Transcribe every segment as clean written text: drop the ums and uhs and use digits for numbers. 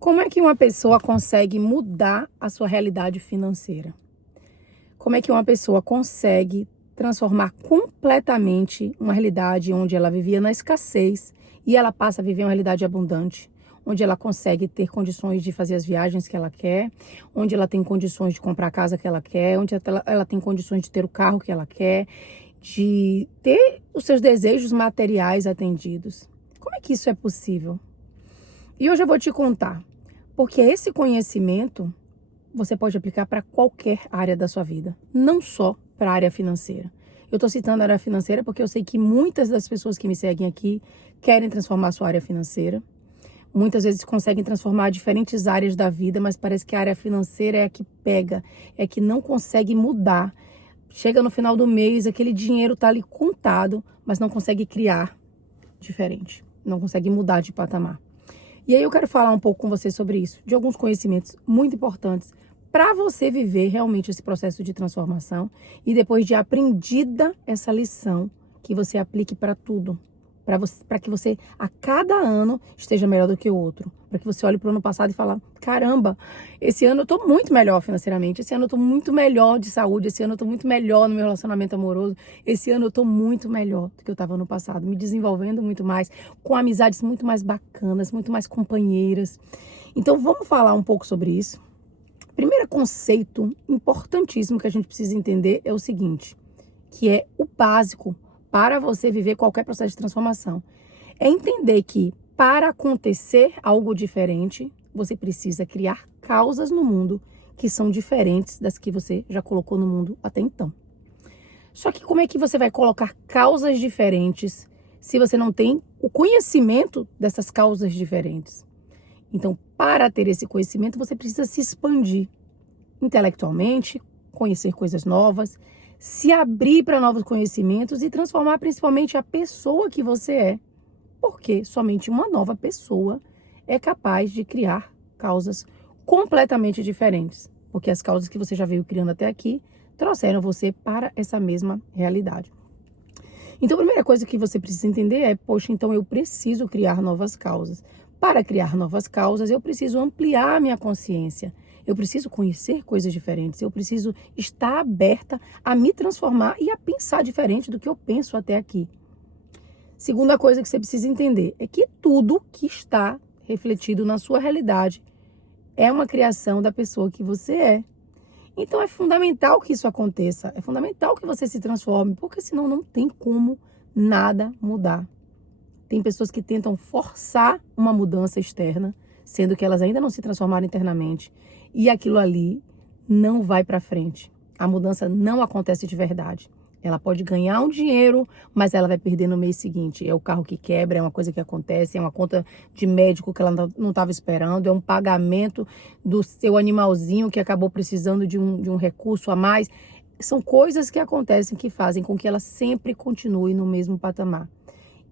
Como é que uma pessoa consegue mudar a sua realidade financeira? Como é que uma pessoa consegue transformar completamente uma realidade onde ela vivia na escassez e ela passa a viver uma realidade abundante, onde ela consegue ter condições de fazer as viagens que ela quer, onde ela tem condições de comprar a casa que ela quer, onde ela tem condições de ter o carro que ela quer, de ter os seus desejos materiais atendidos? Como é que isso é possível? E hoje eu vou te contar, porque esse conhecimento você pode aplicar para qualquer área da sua vida, não só para a área financeira. Eu estou citando a área financeira porque eu sei que muitas das pessoas que me seguem aqui querem transformar a sua área financeira. Muitas vezes conseguem transformar diferentes áreas da vida, mas parece que a área financeira é a que pega, é a que não consegue mudar. Chega no final do mês, aquele dinheiro está ali contado, mas não consegue criar diferente, não consegue mudar de patamar. E aí eu quero falar um pouco com você sobre isso, de alguns conhecimentos muito importantes para você viver realmente esse processo de transformação e depois de aprendida essa lição, que você aplique para tudo, para que você a cada ano esteja melhor do que o outro, para que você olhe para o ano passado e fale, caramba, esse ano eu estou muito melhor financeiramente, esse ano eu estou muito melhor de saúde, esse ano eu estou muito melhor no meu relacionamento amoroso, esse ano eu estou muito melhor do que eu estava no passado, me desenvolvendo muito mais, com amizades muito mais bacanas, muito mais companheiras. Então vamos falar um pouco sobre isso. Primeiro conceito importantíssimo que a gente precisa entender é o seguinte, que é o básico para você viver qualquer processo de transformação. É entender que para acontecer algo diferente, você precisa criar causas no mundo que são diferentes das que você já colocou no mundo até então. Só que como é que você vai colocar causas diferentes se você não tem o conhecimento dessas causas diferentes? Então, para ter esse conhecimento, você precisa se expandir intelectualmente, conhecer coisas novas, se abrir para novos conhecimentos e transformar principalmente a pessoa que você é. Porque somente uma nova pessoa é capaz de criar causas completamente diferentes. Porque as causas que você já veio criando até aqui trouxeram você para essa mesma realidade. Então, a primeira coisa que você precisa entender é, poxa, então eu preciso criar novas causas. Para criar novas causas, eu preciso ampliar a minha consciência. Eu preciso conhecer coisas diferentes. Eu preciso estar aberta a me transformar e a pensar diferente do que eu penso até aqui. Segunda coisa que você precisa entender é que tudo que está refletido na sua realidade é uma criação da pessoa que você é. Então é fundamental que isso aconteça, é fundamental que você se transforme, porque senão não tem como nada mudar. Tem pessoas que tentam forçar uma mudança externa, sendo que elas ainda não se transformaram internamente, e aquilo ali não vai para frente. A mudança não acontece de verdade. Ela pode ganhar um dinheiro, mas ela vai perder no mês seguinte. É o carro que quebra, é uma coisa que acontece, é uma conta de médico que ela não estava esperando, é um pagamento do seu animalzinho que acabou precisando de um recurso a mais. São coisas que acontecem que fazem com que ela sempre continue no mesmo patamar.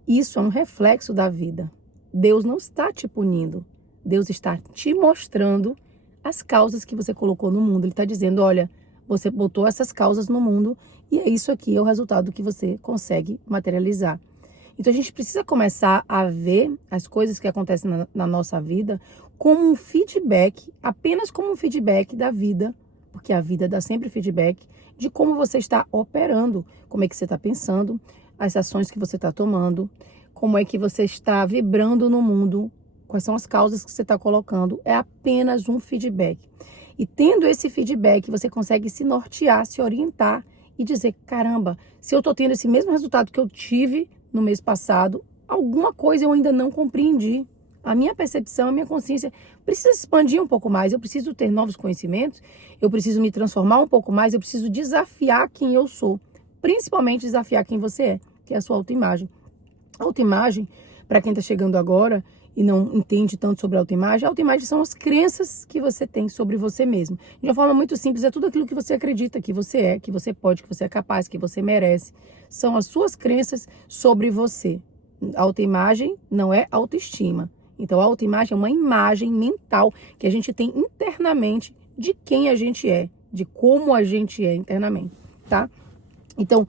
Isso é um reflexo da vida. Deus não está te punindo. Deus está te mostrando as causas que você colocou no mundo. Ele está dizendo, olha, você botou essas causas no mundo e é isso aqui, é o resultado que você consegue materializar. Então a gente precisa começar a ver as coisas que acontecem na nossa vida como um feedback, apenas como um feedback da vida, porque a vida dá sempre feedback de como você está operando, como é que você está pensando, as ações que você está tomando, como é que você está vibrando no mundo, quais são as causas que você está colocando, é apenas um feedback. E tendo esse feedback, você consegue se nortear, se orientar e dizer, caramba, se eu estou tendo esse mesmo resultado que eu tive no mês passado, alguma coisa eu ainda não compreendi. A minha percepção, a minha consciência precisa se expandir um pouco mais, eu preciso ter novos conhecimentos, eu preciso me transformar um pouco mais, eu preciso desafiar quem eu sou, principalmente desafiar quem você é, que é a sua autoimagem. A autoimagem, para quem está chegando agora e não entende tanto sobre a autoimagem são as crenças que você tem sobre você mesmo. De uma forma muito simples, é tudo aquilo que você acredita que você é, que você pode, que você é capaz, que você merece. São as suas crenças sobre você. A autoimagem não é autoestima. Então, a autoimagem é uma imagem mental que a gente tem internamente de quem a gente é, de como a gente é internamente, tá? Então,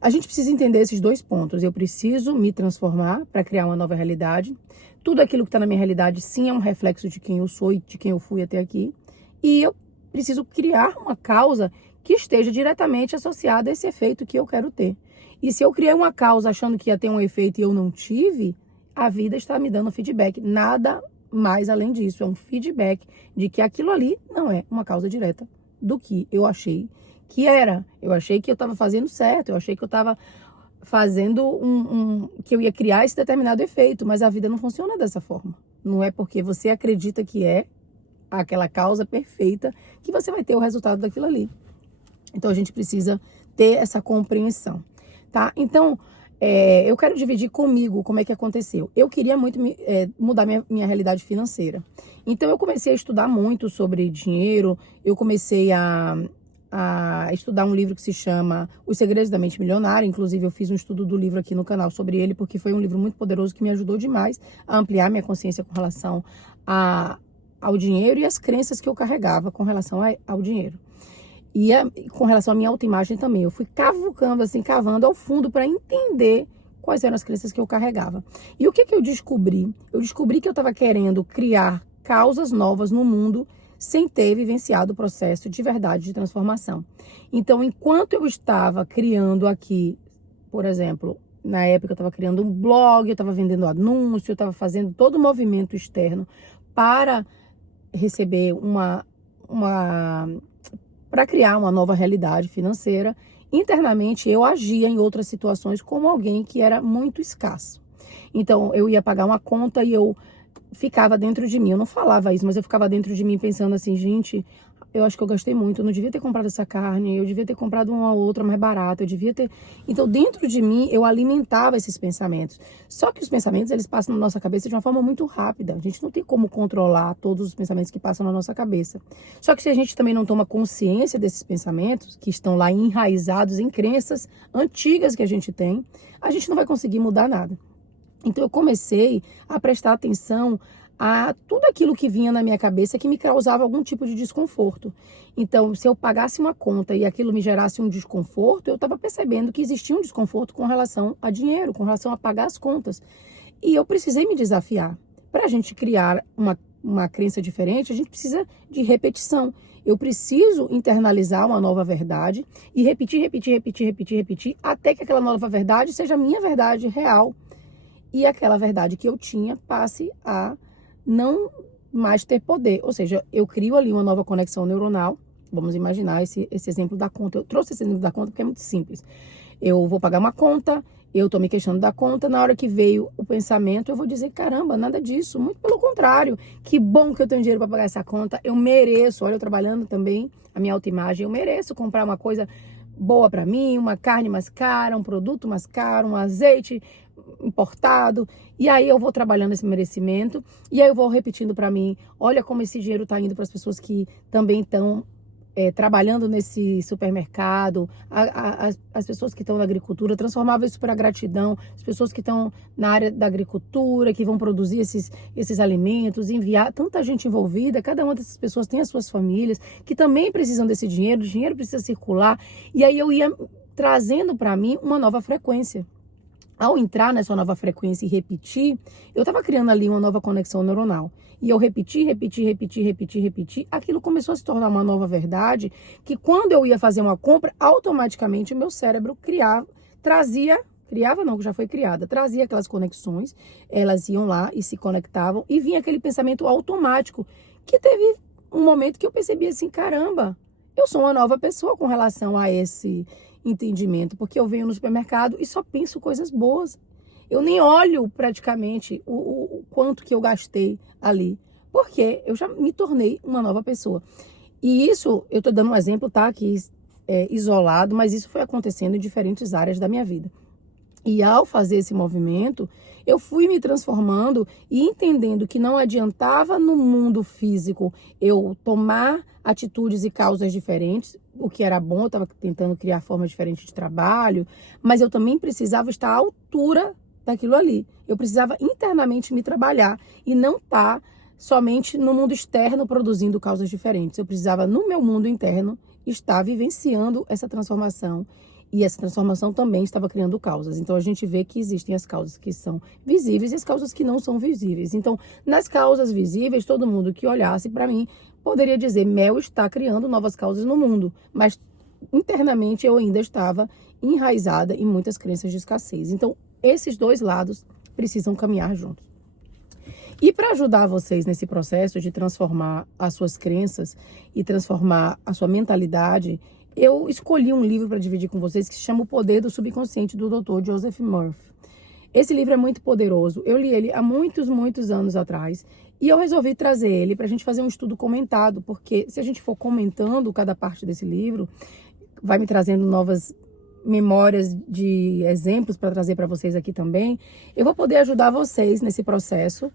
a gente precisa entender esses dois pontos. Eu preciso me transformar para criar uma nova realidade. Tudo aquilo que está na minha realidade, sim, é um reflexo de quem eu sou e de quem eu fui até aqui. E eu preciso criar uma causa que esteja diretamente associada a esse efeito que eu quero ter. E se eu criei uma causa achando que ia ter um efeito e eu não tive, a vida está me dando feedback. Nada mais além disso. É um feedback de que aquilo ali não é uma causa direta do que eu achei que era. Eu achei que eu estava fazendo certo. Eu achei que eu estava fazendo que eu ia criar esse determinado efeito. Mas a vida não funciona dessa forma. Não é porque você acredita que é aquela causa perfeita que você vai ter o resultado daquilo ali. Então a gente precisa ter essa compreensão, tá? Então eu quero dividir comigo como é que aconteceu. Eu queria muito mudar minha realidade financeira. Então eu comecei a estudar muito sobre dinheiro. Eu comecei a estudar um livro que se chama Os Segredos da Mente Milionária. Inclusive eu fiz um estudo do livro aqui no canal sobre ele, porque foi um livro muito poderoso que me ajudou demais a ampliar minha consciência com relação ao dinheiro e as crenças que eu carregava com relação ao dinheiro. E com relação à minha autoimagem também. Eu fui cavucando, assim, cavando ao fundo para entender quais eram as crenças que eu carregava. E o que eu descobri? Eu descobri que eu estava querendo criar causas novas no mundo sem ter vivenciado o processo de verdade de transformação. Então, enquanto eu estava criando aqui, por exemplo, na época eu estava criando um blog, eu estava vendendo anúncio, eu estava fazendo todo o movimento externo para receber para criar uma nova realidade financeira, internamente eu agia em outras situações como alguém que era muito escasso. Então, eu ia pagar uma conta e eu ficava dentro de mim. Eu não falava isso, mas eu ficava dentro de mim pensando assim, gente, eu acho que eu gastei muito, eu não devia ter comprado essa carne, eu devia ter comprado uma outra mais barata, eu devia ter... Então, dentro de mim, eu alimentava esses pensamentos. Só que os pensamentos, eles passam na nossa cabeça de uma forma muito rápida. A gente não tem como controlar todos os pensamentos que passam na nossa cabeça. Só que se a gente também não toma consciência desses pensamentos, que estão lá enraizados em crenças antigas que a gente tem, a gente não vai conseguir mudar nada. Então, eu comecei a prestar atenção a tudo aquilo que vinha na minha cabeça que me causava algum tipo de desconforto. Então, se eu pagasse uma conta e aquilo me gerasse um desconforto, eu estava percebendo que existia um desconforto com relação a dinheiro, com relação a pagar as contas. E eu precisei me desafiar. Para a gente criar uma crença diferente, a gente precisa de repetição. Eu preciso internalizar uma nova verdade e repetir, até que aquela nova verdade seja a minha verdade real. E aquela verdade que eu tinha passe a não mais ter poder. Ou seja, eu crio ali uma nova conexão neuronal. Vamos imaginar esse exemplo da conta. Eu trouxe esse exemplo da conta porque é muito simples. Eu vou pagar uma conta, eu estou me queixando da conta. Na hora que veio o pensamento, eu vou dizer, caramba, nada disso. Muito pelo contrário. Que bom que eu tenho dinheiro para pagar essa conta. Eu mereço. Olha, eu trabalhando também a minha autoimagem. Eu mereço comprar uma coisa boa para mim, uma carne mais cara, um produto mais caro, um azeite importado, e aí eu vou trabalhando esse merecimento, e aí eu vou repetindo para mim, olha como esse dinheiro está indo para as pessoas que também estão trabalhando nesse supermercado, as pessoas que estão na agricultura, transformava isso para gratidão, as pessoas que estão na área da agricultura, que vão produzir esses alimentos, enviar, tanta gente envolvida, cada uma dessas pessoas tem as suas famílias, que também precisam desse dinheiro, o dinheiro precisa circular, e aí eu ia trazendo para mim uma nova frequência. Ao entrar nessa nova frequência e repetir, eu estava criando ali uma nova conexão neuronal. E eu repetir, aquilo começou a se tornar uma nova verdade, que quando eu ia fazer uma compra, automaticamente o meu cérebro trazia aquelas conexões, elas iam lá e se conectavam, e vinha aquele pensamento automático, que teve um momento que eu percebi assim, caramba, eu sou uma nova pessoa com relação a esse entendimento, porque eu venho no supermercado e só penso coisas boas. Eu nem olho praticamente o quanto que eu gastei ali, porque eu já me tornei uma nova pessoa. E isso, eu estou dando um exemplo, tá? Aqui isolado, mas isso foi acontecendo em diferentes áreas da minha vida. E ao fazer esse movimento, eu fui me transformando e entendendo que não adiantava no mundo físico eu tomar atitudes e causas diferentes, o que era bom, eu estava tentando criar formas diferentes de trabalho, mas eu também precisava estar à altura daquilo ali. Eu precisava internamente me trabalhar e não estar somente no mundo externo produzindo causas diferentes. Eu precisava, no meu mundo interno, estar vivenciando essa transformação E essa transformação também estava criando causas. Então, a gente vê que existem as causas que são visíveis e as causas que não são visíveis. Então, nas causas visíveis, todo mundo que olhasse para mim poderia dizer, Mel está criando novas causas no mundo. Mas, internamente, eu ainda estava enraizada em muitas crenças de escassez. Então, esses dois lados precisam caminhar juntos. E para ajudar vocês nesse processo de transformar as suas crenças e transformar a sua mentalidade, eu escolhi um livro para dividir com vocês que se chama O Poder do Subconsciente, do Dr. Joseph Murphy. Esse livro é muito poderoso. Eu li ele há muitos anos atrás e eu resolvi trazer ele para a gente fazer um estudo comentado, porque se a gente for comentando cada parte desse livro, vai me trazendo novas memórias de exemplos para trazer para vocês aqui também. Eu vou poder ajudar vocês nesse processo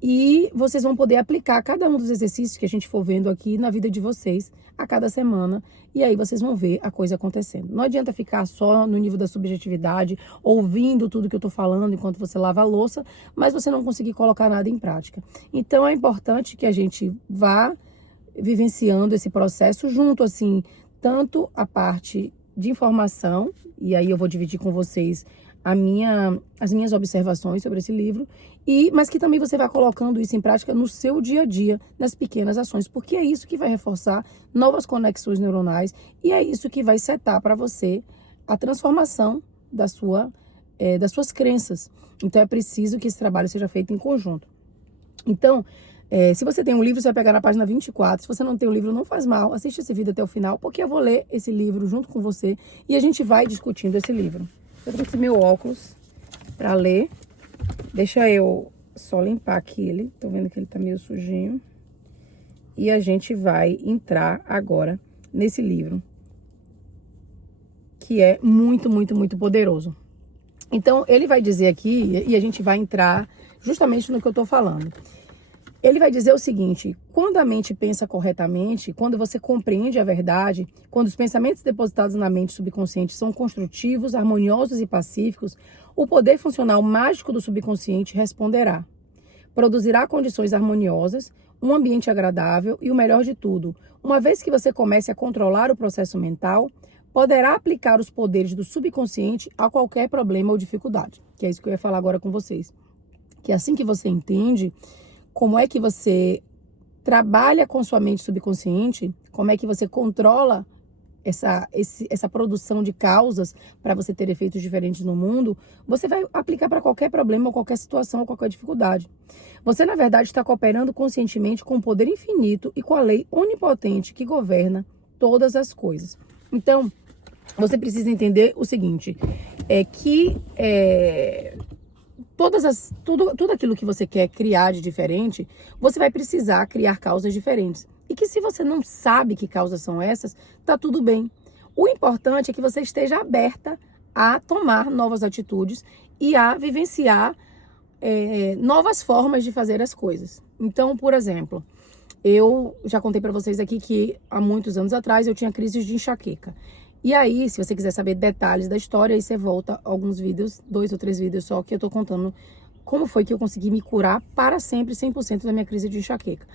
e vocês vão poder aplicar cada um dos exercícios que a gente for vendo aqui na vida de vocês a cada semana. E aí vocês vão ver a coisa acontecendo. Não adianta ficar só no nível da subjetividade, ouvindo tudo que eu tô falando enquanto você lava a louça, mas você não conseguir colocar nada em prática. Então é importante que a gente vá vivenciando esse processo junto, assim, tanto a parte de informação, e aí eu vou dividir com vocês as minhas observações sobre esse livro, mas que também você vai colocando isso em prática no seu dia a dia, nas pequenas ações, porque é isso que vai reforçar novas conexões neuronais e é isso que vai setar para você a transformação das suas crenças. Então é preciso que esse trabalho seja feito em conjunto. Então, se você tem um livro, você vai pegar na página 24. Se você não tem o livro, não faz mal. Assiste esse vídeo até o final, porque eu vou ler esse livro junto com você e a gente vai discutindo esse livro. Eu trouxe meu óculos para ler. Deixa eu só limpar aqui ele. Tô vendo que ele tá meio sujinho. E a gente vai entrar agora nesse livro, que é muito poderoso. Então, ele vai dizer aqui, e a gente vai entrar justamente no que eu tô falando. Ele vai dizer o seguinte: quando a mente pensa corretamente, quando você compreende a verdade, quando os pensamentos depositados na mente subconsciente são construtivos, harmoniosos e pacíficos, o poder funcional mágico do subconsciente responderá. Produzirá condições harmoniosas, um ambiente agradável e o melhor de tudo, uma vez que você comece a controlar o processo mental, poderá aplicar os poderes do subconsciente a qualquer problema ou dificuldade. Que é isso que eu ia falar agora com vocês. Que assim que você entende como é que você trabalha com sua mente subconsciente, como é que você controla essa produção de causas para você ter efeitos diferentes no mundo, você vai aplicar para qualquer problema, ou qualquer situação, ou qualquer dificuldade. Você, na verdade, está cooperando conscientemente com o poder infinito e com a lei onipotente que governa todas as coisas. Então, você precisa entender o seguinte, tudo aquilo que você quer criar de diferente, você vai precisar criar causas diferentes. E que se você não sabe que causas são essas, tá tudo bem. O importante é que você esteja aberta a tomar novas atitudes e a vivenciar novas formas de fazer as coisas. Então, por exemplo, eu já contei para vocês aqui que há muitos anos atrás eu tinha crises de enxaqueca. E aí, se você quiser saber detalhes da história, aí você volta a alguns vídeos, 2 ou 3 vídeos só, que eu tô contando como foi que eu consegui me curar para sempre, 100% da minha crise de enxaqueca.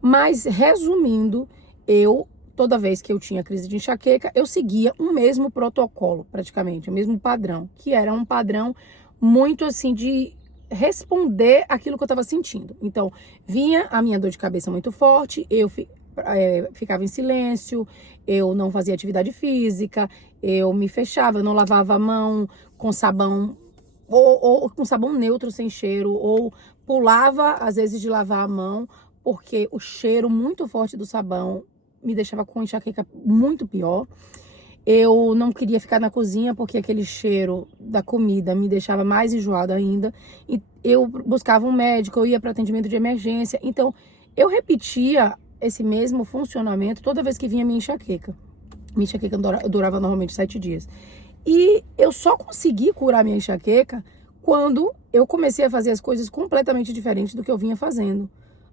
Mas, resumindo, toda vez que eu tinha crise de enxaqueca, eu seguia o mesmo protocolo, praticamente, o mesmo padrão, que era um padrão muito assim de responder aquilo que eu estava sentindo. Então, vinha a minha dor de cabeça muito forte, eu ficava em silêncio, eu não fazia atividade física, eu me fechava, eu não lavava a mão com sabão, ou com sabão neutro sem cheiro, ou pulava às vezes de lavar a mão, porque o cheiro muito forte do sabão me deixava com enxaqueca muito pior. Eu não queria ficar na cozinha porque aquele cheiro da comida me deixava mais enjoada ainda. E eu buscava um médico, eu ia para atendimento de emergência. Então, eu repetia esse mesmo funcionamento toda vez que vinha minha enxaqueca. Minha enxaqueca durava normalmente 7 dias. E eu só consegui curar minha enxaqueca quando eu comecei a fazer as coisas completamente diferentes do que eu vinha fazendo.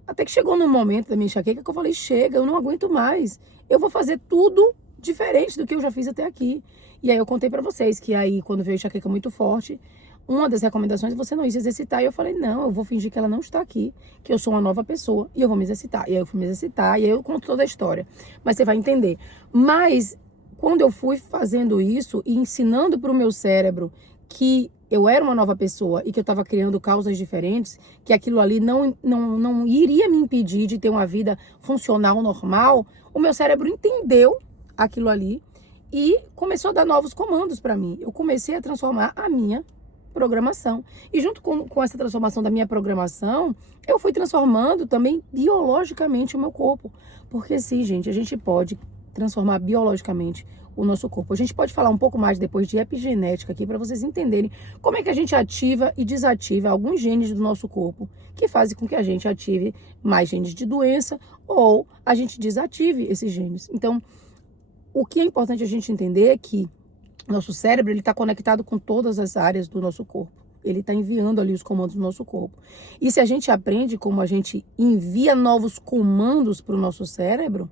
Até que chegou num momento da minha enxaqueca que eu falei, chega, eu não aguento mais. Eu vou fazer tudo diferente do que eu já fiz até aqui. E aí eu contei pra vocês que aí, quando veio enxaqueca muito forte, uma das recomendações é você não ir se exercitar. E eu falei, não, eu vou fingir que ela não está aqui, que eu sou uma nova pessoa e eu vou me exercitar. E aí eu fui me exercitar e aí eu conto toda a história. Mas você vai entender. Mas quando eu fui fazendo isso e ensinando para o meu cérebro que eu era uma nova pessoa e que eu estava criando causas diferentes, que aquilo ali não iria me impedir de ter uma vida funcional normal, o meu cérebro entendeu aquilo ali e começou a dar novos comandos para mim. Eu comecei a transformar a minha programação. E junto com essa transformação da minha programação, eu fui transformando também biologicamente o meu corpo. Porque sim, gente, a gente pode transformar biologicamente o nosso corpo. A gente pode falar um pouco mais depois de epigenética aqui para vocês entenderem como é que a gente ativa e desativa alguns genes do nosso corpo que fazem com que a gente ative mais genes de doença ou a gente desative esses genes. Então, o que é importante a gente entender é que nosso cérebro ele está conectado com todas as áreas do nosso corpo. Ele está enviando ali os comandos do nosso corpo. E se a gente aprende como a gente envia novos comandos para o nosso cérebro,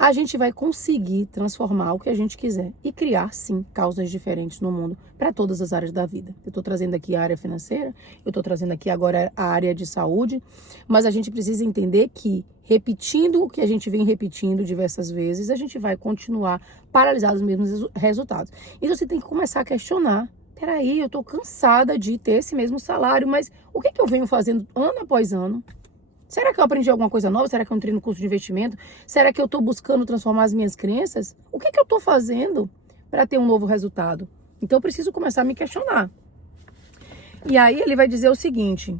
a gente vai conseguir transformar o que a gente quiser e criar, sim, causas diferentes no mundo para todas as áreas da vida. Eu estou trazendo aqui a área financeira, eu estou trazendo aqui agora a área de saúde, mas a gente precisa entender que, repetindo o que a gente vem repetindo diversas vezes, a gente vai continuar paralisado nos mesmos resultados. Então você tem que começar a questionar. Peraí, eu estou cansada de ter esse mesmo salário, mas o que eu venho fazendo ano após ano? Será que eu aprendi alguma coisa nova? Será que eu entrei no curso de investimento? Será que eu estou buscando transformar as minhas crenças? O que eu estou fazendo para ter um novo resultado? Então eu preciso começar a me questionar. E aí ele vai dizer o seguinte: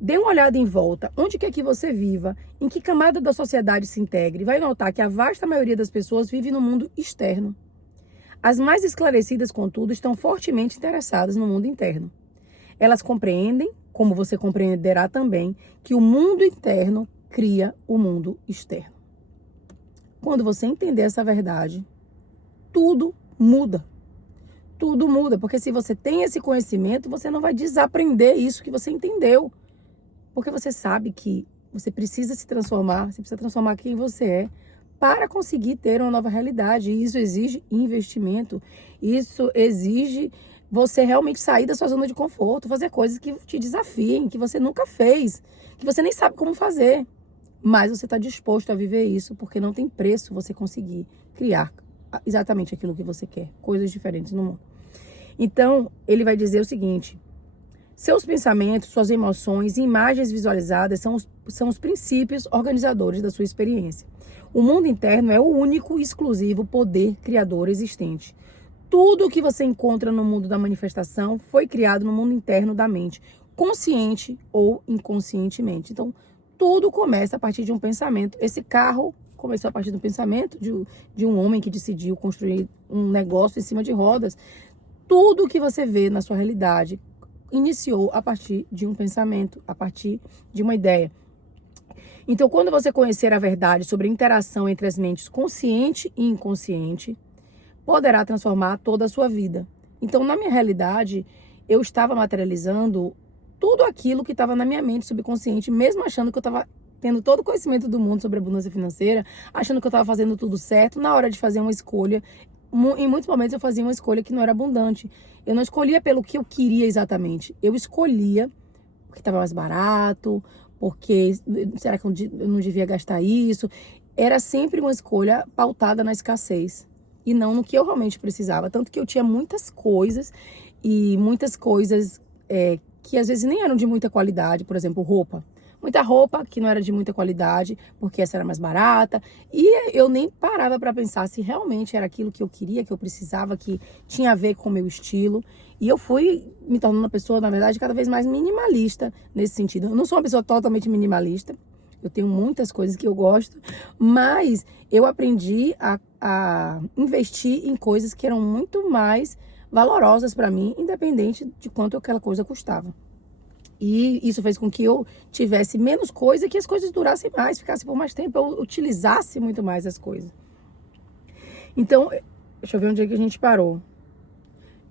dê uma olhada em volta, onde quer que você viva, em que camada da sociedade se integre, vai notar que a vasta maioria das pessoas vive no mundo externo. As mais esclarecidas, contudo, estão fortemente interessadas no mundo interno. Elas compreendem, como você compreenderá também, que o mundo interno cria o mundo externo. Quando você entender essa verdade, tudo muda. Tudo muda, porque se você tem esse conhecimento, você não vai desaprender isso que você entendeu. Porque você sabe que você precisa se transformar, você precisa transformar quem você é para conseguir ter uma nova realidade. E isso exige investimento, isso exige você realmente sair da sua zona de conforto, fazer coisas que te desafiem, que você nunca fez, que você nem sabe como fazer. Mas você está disposto a viver isso, porque não tem preço você conseguir criar exatamente aquilo que você quer, coisas diferentes no mundo. Então, ele vai dizer o seguinte: seus pensamentos, suas emoções e imagens visualizadas são os princípios organizadores da sua experiência. O mundo interno é o único e exclusivo poder criador existente. Tudo o que você encontra no mundo da manifestação foi criado no mundo interno da mente, consciente ou inconscientemente. Então, tudo começa a partir de um pensamento. Esse carro começou a partir do pensamento de um homem que decidiu construir um negócio em cima de rodas. Tudo o que você vê na sua realidade iniciou a partir de um pensamento, a partir de uma ideia. Então, quando você conhecer a verdade sobre a interação entre as mentes consciente e inconsciente, poderá transformar toda a sua vida. Então, na minha realidade, eu estava materializando tudo aquilo que estava na minha mente subconsciente, mesmo achando que eu estava tendo todo o conhecimento do mundo sobre abundância financeira, achando que eu estava fazendo tudo certo. Na hora de fazer uma escolha, em muitos momentos eu fazia uma escolha que não era abundante. Eu não escolhia pelo que eu queria exatamente. Eu escolhia porque estava mais barato, porque será que eu não devia gastar isso? Era sempre uma escolha pautada na escassez e não no que eu realmente precisava. Tanto que eu tinha muitas coisas que às vezes nem eram de muita qualidade, por exemplo, roupa. Muita roupa que não era de muita qualidade, porque essa era mais barata. E eu nem parava para pensar se realmente era aquilo que eu queria, que eu precisava, que tinha a ver com o meu estilo. E eu fui me tornando uma pessoa, na verdade, cada vez mais minimalista nesse sentido. Eu não sou uma pessoa totalmente minimalista. Eu tenho muitas coisas que eu gosto, mas eu aprendi a investir em coisas que eram muito mais valorosas para mim, independente de quanto aquela coisa custava. E isso fez com que eu tivesse menos coisa, que as coisas durassem mais, ficassem por mais tempo, eu utilizasse muito mais as coisas. Então, deixa eu ver onde é que a gente parou.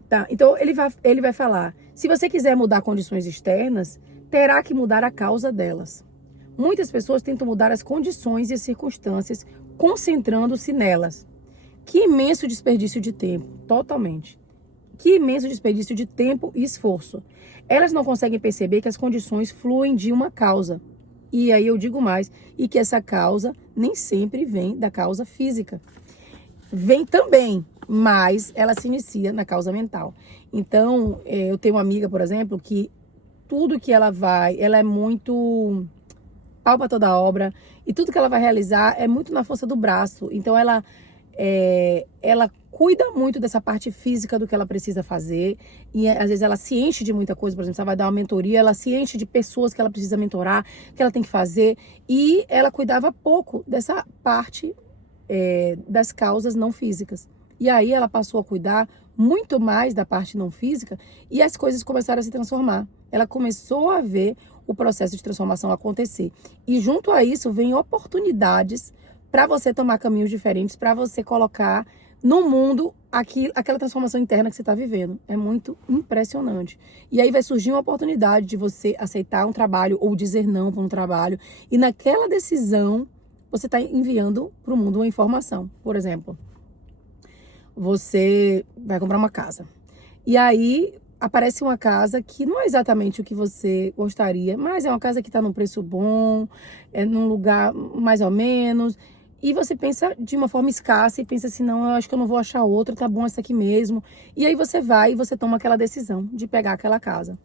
Tá, então ele vai falar: se você quiser mudar condições externas, terá que mudar a causa delas. Muitas pessoas tentam mudar as condições e as circunstâncias, concentrando-se nelas. Que imenso desperdício de tempo, totalmente. Que imenso desperdício de tempo e esforço. Elas não conseguem perceber que as condições fluem de uma causa. E aí eu digo mais, e que essa causa nem sempre vem da causa física. Vem também, mas ela se inicia na causa mental. Então, eu tenho uma amiga, por exemplo, que tudo que ela é muito pau pra toda obra, e tudo que ela vai realizar é muito na força do braço. Então, ela cuida muito dessa parte física do que ela precisa fazer, e às vezes ela se enche de muita coisa. Por exemplo, se ela vai dar uma mentoria, ela se enche de pessoas que ela precisa mentorar, que ela tem que fazer, e ela cuidava pouco dessa parte das causas não físicas. E aí ela passou a cuidar muito mais da parte não física, e as coisas começaram a se transformar. Ela começou a ver o processo de transformação acontecer. E junto a isso vem oportunidades para você tomar caminhos diferentes, para você colocar no mundo aquela transformação interna que você está vivendo. É muito impressionante. E aí vai surgir uma oportunidade de você aceitar um trabalho ou dizer não para um trabalho. E naquela decisão, você está enviando para o mundo uma informação. Por exemplo, você vai comprar uma casa. E aí aparece uma casa que não é exatamente o que você gostaria, mas é uma casa que está num preço bom, é num lugar mais ou menos. E você pensa de uma forma escassa e pensa assim, não, eu acho que eu não vou achar outra, tá bom essa aqui mesmo. E aí você vai e você toma aquela decisão de pegar aquela casa.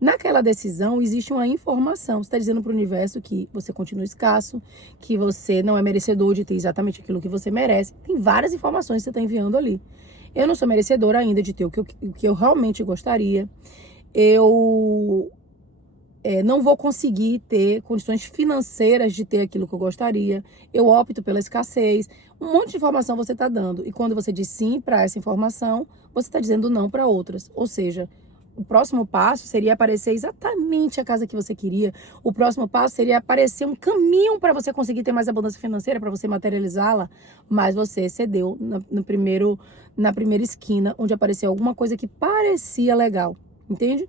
Naquela decisão existe uma informação, você está dizendo para o universo que você continua escasso, que você não é merecedor de ter exatamente aquilo que você merece. Tem várias informações que você está enviando ali. Eu não sou merecedora ainda de ter o que eu realmente gostaria. Eu não vou conseguir ter condições financeiras de ter aquilo que eu gostaria. Eu opto pela escassez. Um monte de informação você está dando. E quando você diz sim para essa informação, você está dizendo não para outras. Ou seja, o próximo passo seria aparecer exatamente a casa que você queria. O próximo passo seria aparecer um caminho para você conseguir ter mais abundância financeira, para você materializá-la. Mas você cedeu na primeira esquina, onde apareceu alguma coisa que parecia legal. Entende?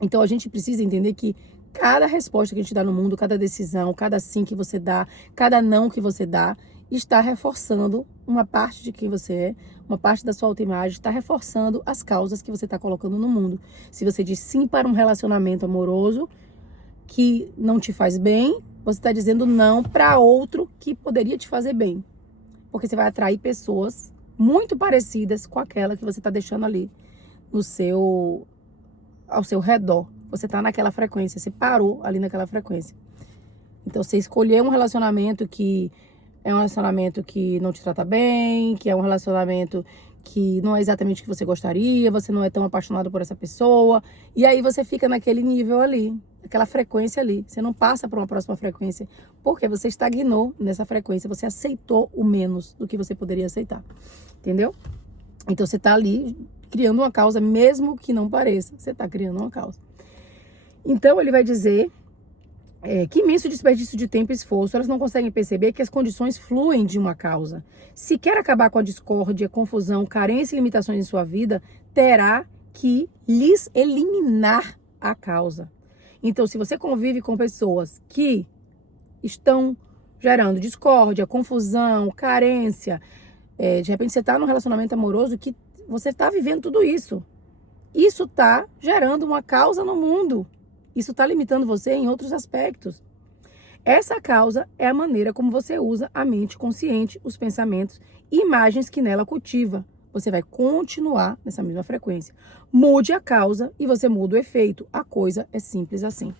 Então a gente precisa entender que cada resposta que a gente dá no mundo, cada decisão, cada sim que você dá, cada não que você dá, está reforçando uma parte de quem você é, uma parte da sua autoimagem, está reforçando as causas que você está colocando no mundo. Se você diz sim para um relacionamento amoroso que não te faz bem, você está dizendo não para outro que poderia te fazer bem. Porque você vai atrair pessoas muito parecidas com aquela que você está deixando ali ao seu redor. Você está naquela frequência, você parou ali naquela frequência. Então, você escolher um relacionamento que é um relacionamento que não te trata bem, que é um relacionamento que não é exatamente o que você gostaria, você não é tão apaixonado por essa pessoa, e aí você fica naquele nível ali, aquela frequência ali. Você não passa para uma próxima frequência, porque você estagnou nessa frequência, você aceitou o menos do que você poderia aceitar, entendeu? Então, você está ali criando uma causa, mesmo que não pareça, você está criando uma causa. Então, ele vai dizer que imenso desperdício de tempo e esforço, elas não conseguem perceber que as condições fluem de uma causa. Se quer acabar com a discórdia, confusão, carência e limitações em sua vida, terá que lhes eliminar a causa. Então, se você convive com pessoas que estão gerando discórdia, confusão, carência, de repente você está num relacionamento amoroso que você está vivendo tudo isso. Isso está gerando uma causa no mundo. Isso está limitando você em outros aspectos. Essa causa é a maneira como você usa a mente consciente, os pensamentos e imagens que nela cultiva. Você vai continuar nessa mesma frequência. Mude a causa e você muda o efeito. A coisa é simples assim.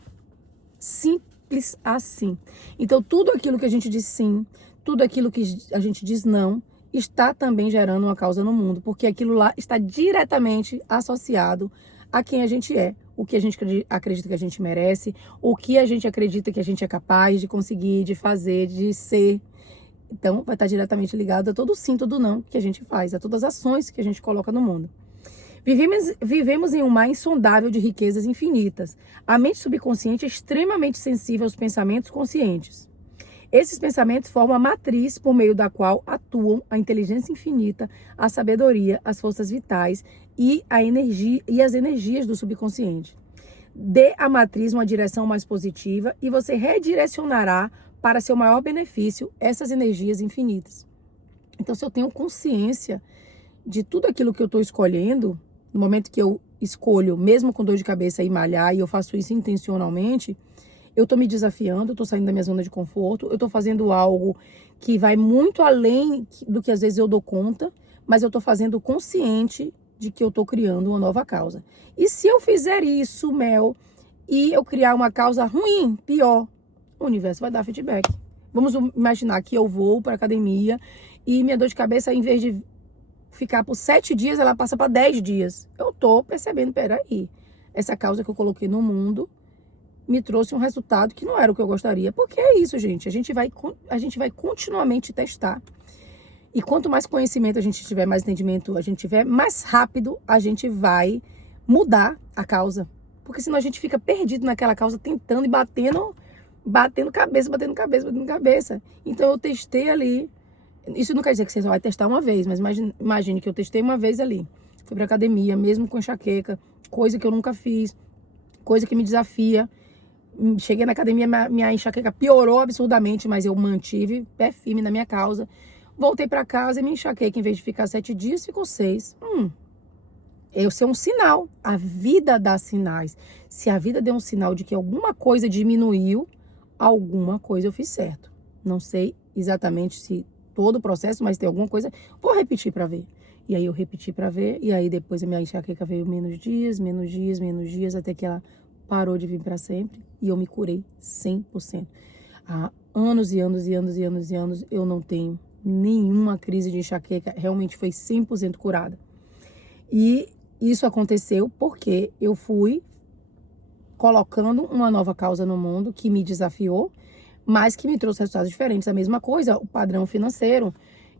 Simples assim. Então, tudo aquilo que a gente diz sim, tudo aquilo que a gente diz não, está também gerando uma causa no mundo, porque aquilo lá está diretamente associado a quem a gente é, o que a gente acredita que a gente merece, o que a gente acredita que a gente é capaz de conseguir, de fazer, de ser. Então, vai estar diretamente ligado a todo o sim, todo o não que a gente faz, a todas as ações que a gente coloca no mundo. Vivemos em um mar insondável de riquezas infinitas. A mente subconsciente é extremamente sensível aos pensamentos conscientes. Esses pensamentos formam a matriz por meio da qual atuam a inteligência infinita, a sabedoria, as forças vitais e as energias do subconsciente. Dê à matriz uma direção mais positiva e você redirecionará para seu maior benefício essas energias infinitas. Então, se eu tenho consciência de tudo aquilo que eu estou escolhendo, no momento que eu escolho, mesmo com dor de cabeça, ir malhar, e eu faço isso intencionalmente, eu estou me desafiando, eu estou saindo da minha zona de conforto, eu estou fazendo algo que vai muito além do que às vezes eu dou conta, mas eu tô fazendo consciente de que eu tô criando uma nova causa. E se eu fizer isso, Mel, e eu criar uma causa ruim, pior, o universo vai dar feedback. Vamos imaginar que eu vou para academia e minha dor de cabeça, em vez de ficar por 7 dias, ela passa para 10 dias. Eu tô percebendo, peraí, essa causa que eu coloquei no mundo me trouxe um resultado que não era o que eu gostaria. Porque é isso, gente. A gente vai continuamente testar. E quanto mais conhecimento a gente tiver, mais entendimento a gente tiver, mais rápido a gente vai mudar a causa. Porque senão a gente fica perdido naquela causa, tentando e batendo cabeça. Então eu testei ali. Isso não quer dizer que você só vai testar uma vez, mas imagine que eu testei uma vez ali. Fui pra academia, mesmo com enxaqueca, coisa que eu nunca fiz, coisa que me desafia. Cheguei na academia, minha enxaqueca piorou absurdamente, mas eu mantive pé firme na minha causa. Voltei para casa e minha enxaqueca, em vez de ficar 7 dias, ficou 6. Esse é um sinal. A vida dá sinais. Se a vida deu um sinal de que alguma coisa diminuiu, alguma coisa eu fiz certo. Não sei exatamente se todo o processo, mas tem alguma coisa. Vou repetir para ver. E aí eu repeti para ver, e aí depois a minha enxaqueca veio menos dias, até que ela parou de vir para sempre. E eu me curei 100%. Há anos e anos eu não tenho nenhuma crise de enxaqueca, realmente foi 100% curada. E isso aconteceu porque eu fui colocando uma nova causa no mundo que me desafiou, mas que me trouxe resultados diferentes. A mesma coisa, o padrão financeiro.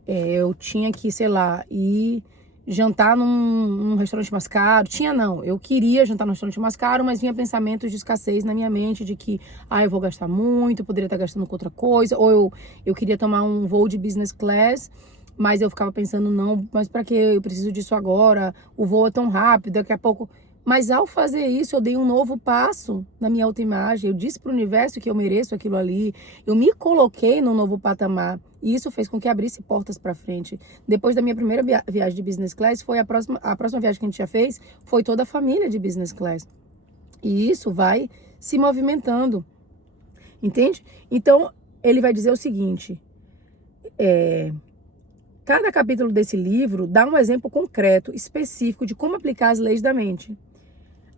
Eu tinha que, sei lá, ir jantar num restaurante mais caro. Eu queria jantar num restaurante mais caro, mas vinha pensamentos de escassez na minha mente, de que, eu vou gastar muito, eu poderia estar gastando com outra coisa, ou eu queria tomar um voo de business class, mas eu ficava pensando, não, mas para que eu preciso disso agora? O voo é tão rápido, daqui a pouco... Mas ao fazer isso, eu dei um novo passo na minha autoimagem. Eu disse para o universo que eu mereço aquilo ali. Eu me coloquei num novo patamar. E isso fez com que abrisse portas para frente. Depois da minha primeira viagem de business class, foi a próxima viagem que a gente já fez, foi toda a família de business class. E isso vai se movimentando. Entende? Então, ele vai dizer o seguinte... Cada capítulo desse livro dá um exemplo concreto, específico de como aplicar as leis da mente.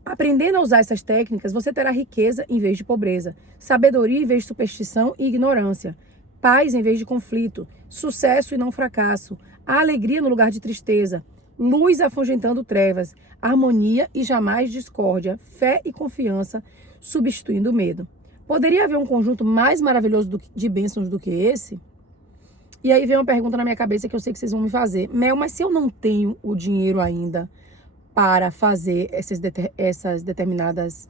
Aprendendo a usar essas técnicas, você terá riqueza em vez de pobreza, sabedoria em vez de superstição e ignorância, paz em vez de conflito, sucesso e não fracasso, a alegria no lugar de tristeza, luz afugentando trevas, harmonia e jamais discórdia, fé e confiança substituindo o medo. Poderia haver um conjunto mais maravilhoso de bênçãos do que esse? E aí vem uma pergunta na minha cabeça que eu sei que vocês vão me fazer. Mel, mas se eu não tenho o dinheiro ainda para fazer essas determinadas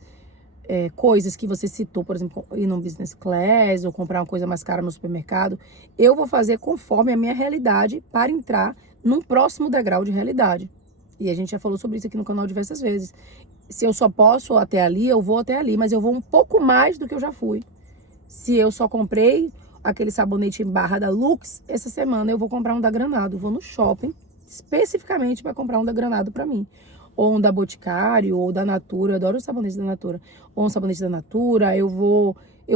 coisas que você citou, por exemplo, ir num business class ou comprar uma coisa mais cara no supermercado, eu vou fazer conforme a minha realidade para entrar num próximo degrau de realidade. E a gente já falou sobre isso aqui no canal diversas vezes. Se eu só posso até ali, eu vou até ali, mas eu vou um pouco mais do que eu já fui. Se eu só comprei aquele sabonete em barra da Lux, essa semana eu vou comprar um da Granado. Eu vou no shopping especificamente para comprar um da Granado para mim. Ou um da Boticário, ou da Natura. Eu adoro os sabonetes da Natura. Ou um sabonete da Natura. Eu vou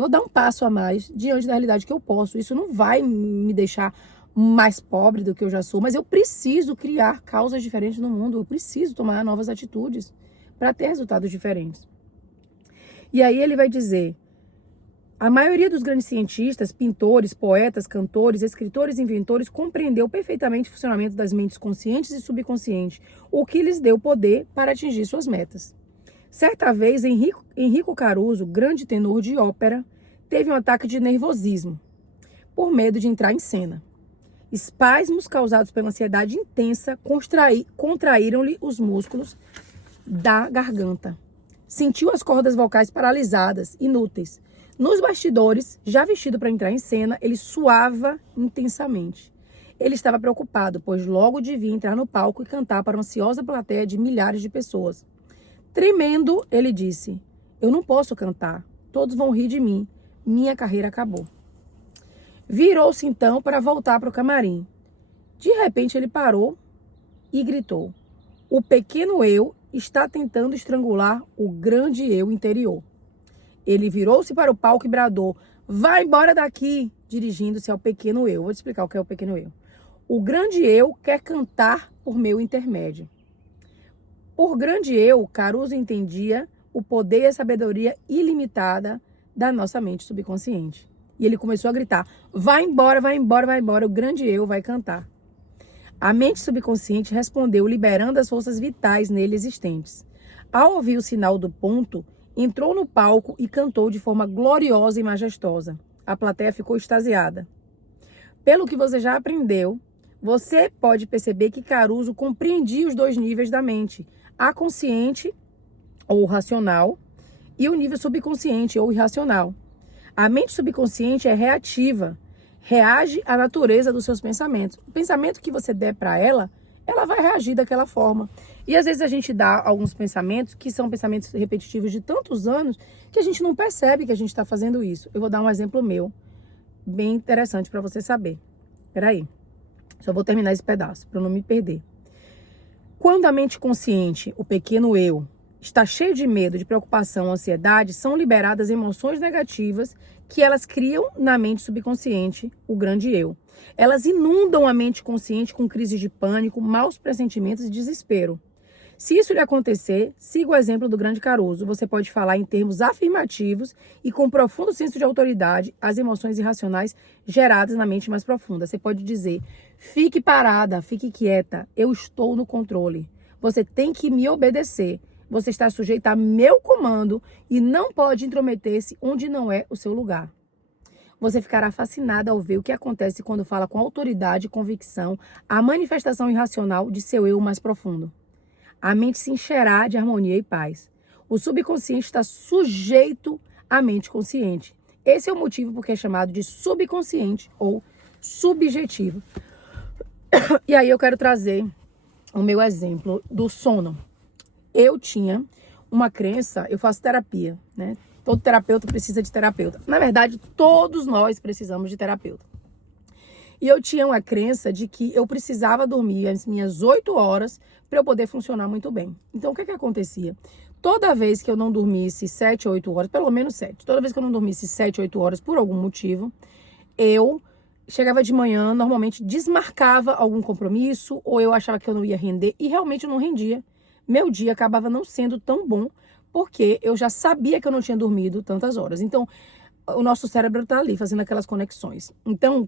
dar um passo a mais diante da realidade que eu posso. Isso não vai me deixar mais pobre do que eu já sou, mas eu preciso criar causas diferentes no mundo. Eu preciso tomar novas atitudes para ter resultados diferentes. E aí ele vai dizer... A maioria dos grandes cientistas, pintores, poetas, cantores, escritores e inventores compreendeu perfeitamente o funcionamento das mentes conscientes e subconscientes, o que lhes deu poder para atingir suas metas. Certa vez, Enrico Caruso, grande tenor de ópera, teve um ataque de nervosismo, por medo de entrar em cena. Espasmos causados pela ansiedade intensa contraíram-lhe os músculos da garganta. Sentiu as cordas vocais paralisadas, inúteis. Nos bastidores, já vestido para entrar em cena, ele suava intensamente. Ele estava preocupado, pois logo devia entrar no palco e cantar para uma ansiosa plateia de milhares de pessoas. Tremendo, ele disse, eu não posso cantar, todos vão rir de mim, minha carreira acabou. Virou-se então para voltar para o camarim. De repente ele parou e gritou, o pequeno eu está tentando estrangular o grande eu interior. Ele virou-se para o palco e bradou, vai embora daqui, dirigindo-se ao pequeno eu. Vou te explicar o que é o pequeno eu. O grande eu quer cantar por meu intermédio. Por grande eu, Caruso entendia o poder e a sabedoria ilimitada da nossa mente subconsciente. E ele começou a gritar: vai embora, vai embora, vai embora, o grande eu vai cantar. A mente subconsciente respondeu, liberando as forças vitais nele existentes. Ao ouvir o sinal do ponto, entrou no palco e cantou de forma gloriosa e majestosa. A plateia ficou extasiada. Pelo que você já aprendeu, você pode perceber que Caruso compreendia os dois níveis da mente, a consciente ou racional e o nível subconsciente ou irracional. A mente subconsciente é reativa, reage à natureza dos seus pensamentos. O pensamento que você der para ela, ela vai reagir daquela forma. E às vezes a gente dá alguns pensamentos que são pensamentos repetitivos de tantos anos que a gente não percebe que a gente está fazendo isso. Eu vou dar um exemplo meu, bem interessante para você saber. Peraí, só vou terminar esse pedaço para eu não me perder. Quando a mente consciente, o pequeno eu, está cheio de medo, de preocupação, ansiedade, são liberadas emoções negativas que elas criam na mente subconsciente, o grande eu. Elas inundam a mente consciente com crises de pânico, maus pressentimentos e desespero. Se isso lhe acontecer, siga o exemplo do grande Caruso. Você pode falar em termos afirmativos e com profundo senso de autoridade as emoções irracionais geradas na mente mais profunda. Você pode dizer: fique parada, fique quieta, eu estou no controle. Você tem que me obedecer. Você está sujeito a meu comando e não pode intrometer-se onde não é o seu lugar. Você ficará fascinado ao ver o que acontece quando fala com autoridade e convicção a manifestação irracional de seu eu mais profundo. A mente se encherá de harmonia e paz. O subconsciente está sujeito à mente consciente. Esse é o motivo porque é chamado de subconsciente ou subjetivo. E aí eu quero trazer o meu exemplo do sono. Eu tinha uma crença, eu faço terapia, né? Todo terapeuta precisa de terapeuta. Na verdade, todos nós precisamos de terapeuta. E eu tinha uma crença de que eu precisava dormir as minhas 8 horas para eu poder funcionar muito bem. Então, o que acontecia? Toda vez que eu não dormisse 7, 8 horas, pelo menos 7, toda vez que eu não dormisse 7, 8 horas por algum motivo, eu chegava de manhã, normalmente desmarcava algum compromisso, ou eu achava que eu não ia render, e realmente eu não rendia. Meu dia acabava não sendo tão bom, porque eu já sabia que eu não tinha dormido tantas horas. Então, o nosso cérebro está ali, fazendo aquelas conexões. Então,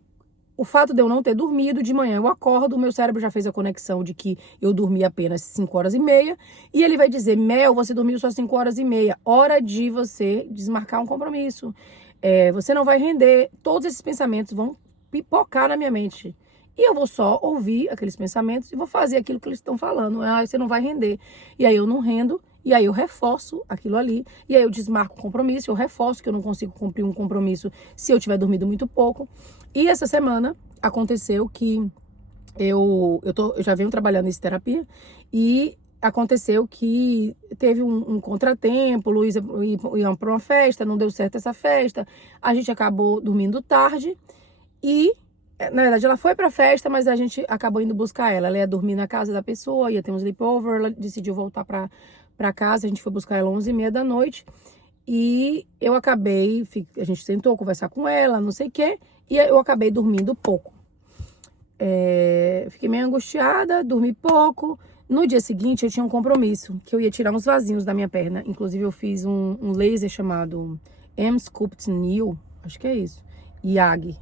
o fato de eu não ter dormido, de manhã eu acordo, o meu cérebro já fez a conexão de que eu dormi apenas 5 horas e meia, e ele vai dizer: Mel, você dormiu só 5 horas e meia, hora de você desmarcar um compromisso. Você não vai render. Todos esses pensamentos vão pipocar na minha mente. E eu vou só ouvir aqueles pensamentos e vou fazer aquilo que eles estão falando. Você não vai render. E aí eu não rendo, e aí eu reforço aquilo ali. E aí eu desmarco o compromisso, eu reforço que eu não consigo cumprir um compromisso se eu tiver dormido muito pouco. E essa semana aconteceu que eu já venho trabalhando nessa terapia e aconteceu que teve um contratempo, Luísa ia para uma festa, não deu certo essa festa, a gente acabou dormindo tarde e na verdade, ela foi pra festa, mas a gente acabou indo buscar ela. Ela ia dormir na casa da pessoa, ia ter um sleepover, ela decidiu voltar pra casa, a gente foi buscar ela 11h30 da noite. E eu acabei, a gente tentou conversar com ela, não sei o quê, e eu acabei dormindo pouco. Fiquei meio angustiada, dormi pouco. No dia seguinte, eu tinha um compromisso, que eu ia tirar uns vasinhos da minha perna. Inclusive, eu fiz um laser chamado M-Sculpt Neo, acho que é isso, YAG.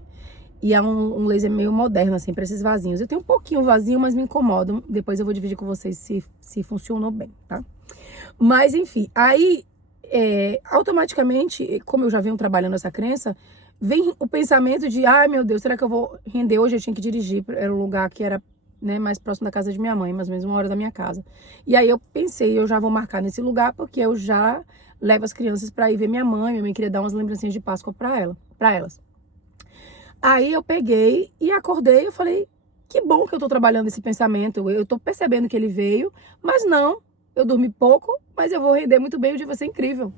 E é um laser meio moderno, assim, para esses vasinhos. Eu tenho um pouquinho vazio, mas me incomodam. Depois eu vou dividir com vocês se funcionou bem, tá? Mas, enfim, aí, automaticamente, como eu já venho trabalhando essa crença, vem o pensamento de: ai, meu Deus, será que eu vou render hoje? Eu tinha que dirigir, era um lugar que era, né, mais próximo da casa de minha mãe, mais ou menos 1 hora da minha casa. E aí eu pensei, eu já vou marcar nesse lugar, porque eu já levo as crianças para ir ver minha mãe. Minha mãe queria dar umas lembrancinhas de Páscoa para elas. Aí eu peguei e acordei, eu falei: que bom que eu tô trabalhando esse pensamento, eu tô percebendo que ele veio, mas não, eu dormi pouco, mas eu vou render muito bem, o dia vai ser incrível.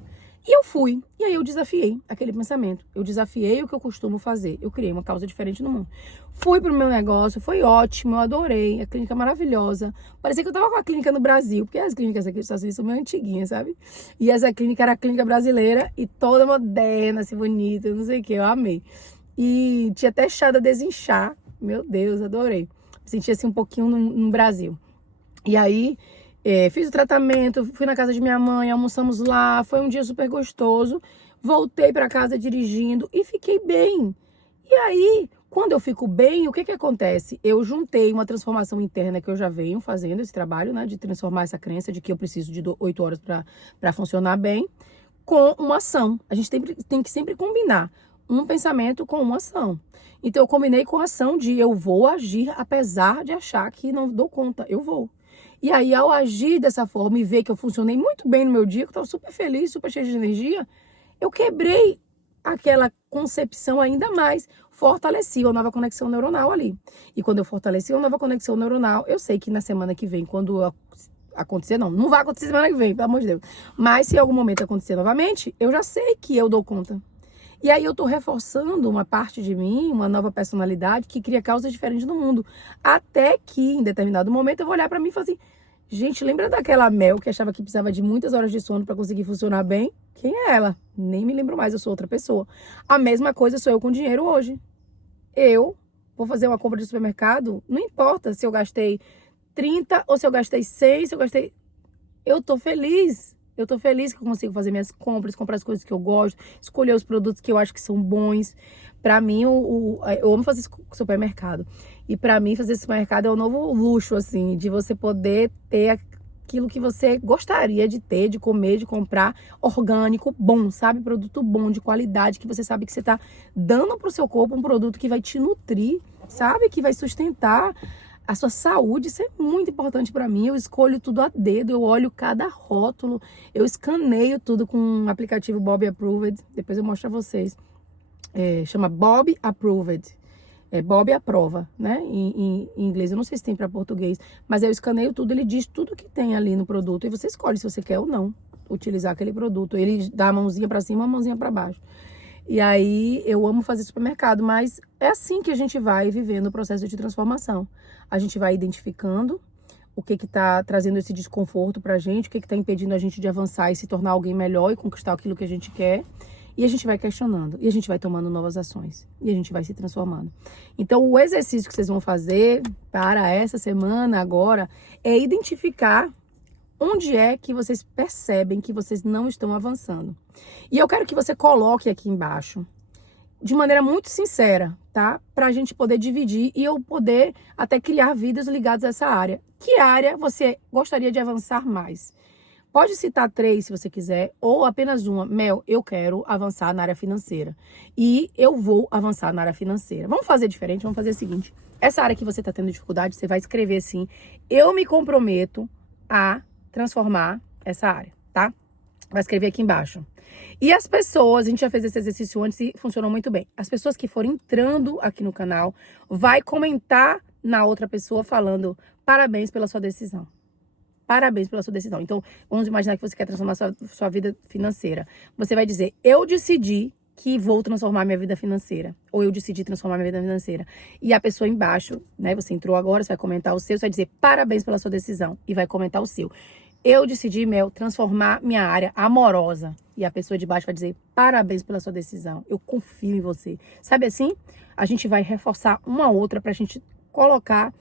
E eu fui, e aí eu desafiei aquele pensamento, eu desafiei o que eu costumo fazer, eu criei uma causa diferente no mundo. Fui pro meu negócio, foi ótimo, eu adorei, a clínica maravilhosa, parecia que eu tava com a clínica no Brasil, porque as clínicas aqui dos Estados Unidos são meio antiguinhas, sabe? E essa clínica era a clínica brasileira e toda moderna, assim, bonita, não sei o que, eu amei. E tinha até chá da desinchar. Meu Deus, adorei. Me senti assim um pouquinho no Brasil. E aí, fiz o tratamento, fui na casa de minha mãe, almoçamos lá, foi um dia super gostoso. Voltei para casa dirigindo e fiquei bem. E aí, quando eu fico bem, o que acontece? Eu juntei uma transformação interna que eu já venho fazendo esse trabalho, né? De transformar essa crença de que eu preciso de 8 horas para funcionar bem, com uma ação. A gente tem que sempre combinar um pensamento com uma ação. Então, eu combinei com a ação de eu vou agir apesar de achar que não dou conta. Eu vou. E aí, ao agir dessa forma e ver que eu funcionei muito bem no meu dia, que eu estava super feliz, super cheia de energia, eu quebrei aquela concepção ainda mais, fortaleci uma nova conexão neuronal ali. E quando eu fortaleci uma nova conexão neuronal, eu sei que na semana que vem, quando acontecer, não vai acontecer semana que vem, pelo amor de Deus. Mas se em algum momento acontecer novamente, eu já sei que eu dou conta. E aí eu tô reforçando uma parte de mim, uma nova personalidade que cria causas diferentes no mundo. Até que, em determinado momento, eu vou olhar pra mim e falar assim, gente, lembra daquela Mel que achava que precisava de muitas horas de sono para conseguir funcionar bem? Quem é ela? Nem me lembro mais, eu sou outra pessoa. A mesma coisa sou eu com dinheiro hoje. Eu vou fazer uma compra de supermercado, não importa se eu gastei 30 ou se eu gastei 100, se eu gastei... Eu tô feliz. Eu tô feliz que eu consigo fazer minhas compras, comprar as coisas que eu gosto, escolher os produtos que eu acho que são bons. Pra mim, eu amo fazer supermercado. E pra mim, fazer supermercado é um novo luxo, assim, de você poder ter aquilo que você gostaria de ter, de comer, de comprar, orgânico, bom, sabe? Produto bom, de qualidade, que você sabe que você tá dando pro seu corpo um produto que vai te nutrir, sabe? Que vai sustentar a sua saúde. Isso é muito importante para mim. Eu escolho tudo a dedo, eu olho cada rótulo, eu escaneio tudo com um aplicativo Bob Approved. Depois eu mostro a vocês. Chama Bob Approved. Bob aprova, né? Em inglês. Eu não sei se tem para português, mas eu escaneio tudo. Ele diz tudo que tem ali no produto e você escolhe se você quer ou não utilizar aquele produto. Ele dá a mãozinha para cima, a mãozinha para baixo. E aí, eu amo fazer supermercado, mas é assim que a gente vai vivendo o processo de transformação. A gente vai identificando o que tá trazendo esse desconforto pra gente, o que tá impedindo a gente de avançar e se tornar alguém melhor e conquistar aquilo que a gente quer. E a gente vai questionando, e a gente vai tomando novas ações, e a gente vai se transformando. Então, o exercício que vocês vão fazer para essa semana agora é identificar onde é que vocês percebem que vocês não estão avançando. E eu quero que você coloque aqui embaixo, de maneira muito sincera, tá? Pra gente poder dividir e eu poder até criar vídeos ligados a essa área. Que área você gostaria de avançar mais? Pode citar 3 se você quiser, ou apenas uma. Mel, eu quero avançar na área financeira. E eu vou avançar na área financeira. Vamos fazer diferente, vamos fazer o seguinte. Essa área que você está tendo dificuldade, você vai escrever assim, eu me comprometo a transformar essa área, tá? Vai escrever aqui embaixo. E as pessoas, a gente já fez esse exercício antes e funcionou muito bem. As pessoas que forem entrando aqui no canal, vai comentar na outra pessoa falando parabéns pela sua decisão. Parabéns pela sua decisão. Então, vamos imaginar que você quer transformar sua vida financeira. Você vai dizer, eu decidi que vou transformar minha vida financeira. Ou eu decidi transformar minha vida financeira. E a pessoa embaixo, né, você entrou agora, você vai comentar o seu, você vai dizer parabéns pela sua decisão. E vai comentar o seu. Eu decidi, Mel, transformar minha área amorosa. E a pessoa de baixo vai dizer, parabéns pela sua decisão. Eu confio em você. Sabe assim? A gente vai reforçar uma outra pra gente colocar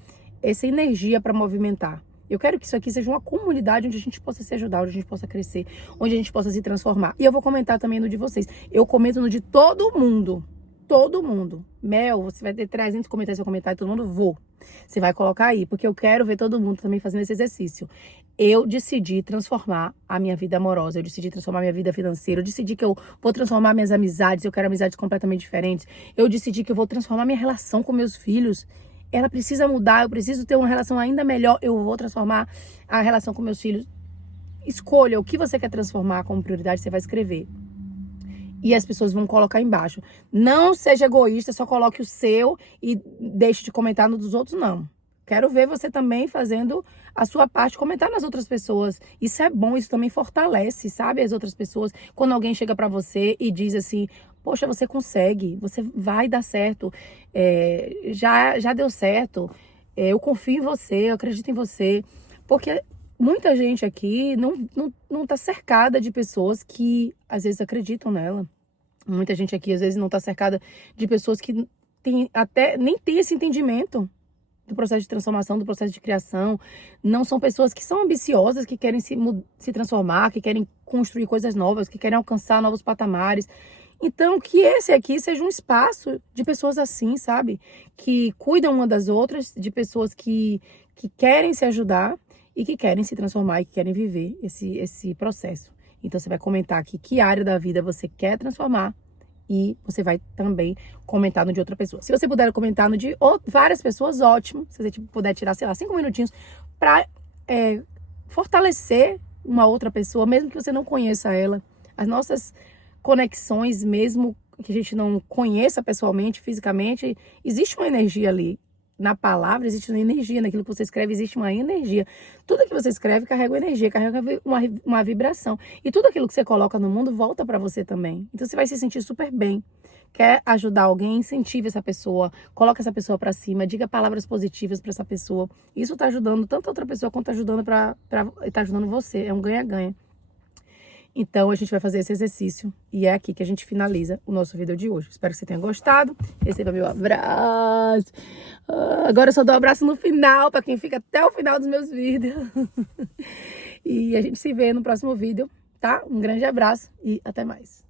essa energia para movimentar. Eu quero que isso aqui seja uma comunidade onde a gente possa se ajudar, onde a gente possa crescer, onde a gente possa se transformar. E eu vou comentar também no de vocês. Eu comento no de todo mundo. Todo mundo. Mel, você vai ter 300 comentários, seu comentário, todo mundo, vou. Você vai colocar aí, porque eu quero ver todo mundo também fazendo esse exercício. Eu decidi transformar a minha vida amorosa, eu decidi transformar a minha vida financeira, eu decidi que eu vou transformar minhas amizades, eu quero amizades completamente diferentes. Eu decidi que eu vou transformar minha relação com meus filhos. Ela precisa mudar, eu preciso ter uma relação ainda melhor, eu vou transformar a relação com meus filhos. Escolha o que você quer transformar como prioridade, você vai escrever. E as pessoas vão colocar embaixo. Não seja egoísta, só coloque o seu e deixe de comentar no dos outros, não. Quero ver você também fazendo a sua parte, comentar nas outras pessoas. Isso é bom, isso também fortalece, sabe, as outras pessoas. Quando alguém chega pra você e diz assim, poxa, você consegue, você vai dar certo, já deu certo, eu confio em você, eu acredito em você. Porque muita gente aqui não tá cercada de pessoas que às vezes acreditam nela. Muita gente aqui às vezes não tá cercada de pessoas que nem tem esse entendimento. do processo de transformação, do processo de criação. Não são pessoas que são ambiciosas, que querem se transformar, que querem construir coisas novas, que querem alcançar novos patamares. Então, que esse aqui seja um espaço de pessoas assim, sabe? Que cuidam uma das outras, de pessoas que querem se ajudar e que querem se transformar e que querem viver esse processo. Então, você vai comentar aqui que área da vida você quer transformar e você vai também comentar no de outra pessoa. Se você puder comentar no de várias pessoas, ótimo. Se você puder tirar, sei lá, 5 minutinhos para fortalecer uma outra pessoa, mesmo que você não conheça ela. As nossas conexões, mesmo que a gente não conheça pessoalmente, fisicamente, existe uma energia ali. Na palavra existe uma energia, naquilo que você escreve existe uma energia. Tudo que você escreve carrega uma energia, carrega uma vibração. E tudo aquilo que você coloca no mundo volta para você também. Então você vai se sentir super bem. Quer ajudar alguém, incentive essa pessoa, coloque essa pessoa para cima, diga palavras positivas para essa pessoa. Isso tá ajudando tanto a outra pessoa quanto tá ajudando tá ajudando você. É um ganha-ganha. Então, a gente vai fazer esse exercício e é aqui que a gente finaliza o nosso vídeo de hoje. Espero que você tenha gostado. Receba meu abraço. Agora eu só dou um abraço no final, para quem fica até o final dos meus vídeos. E a gente se vê no próximo vídeo, tá? Um grande abraço e até mais.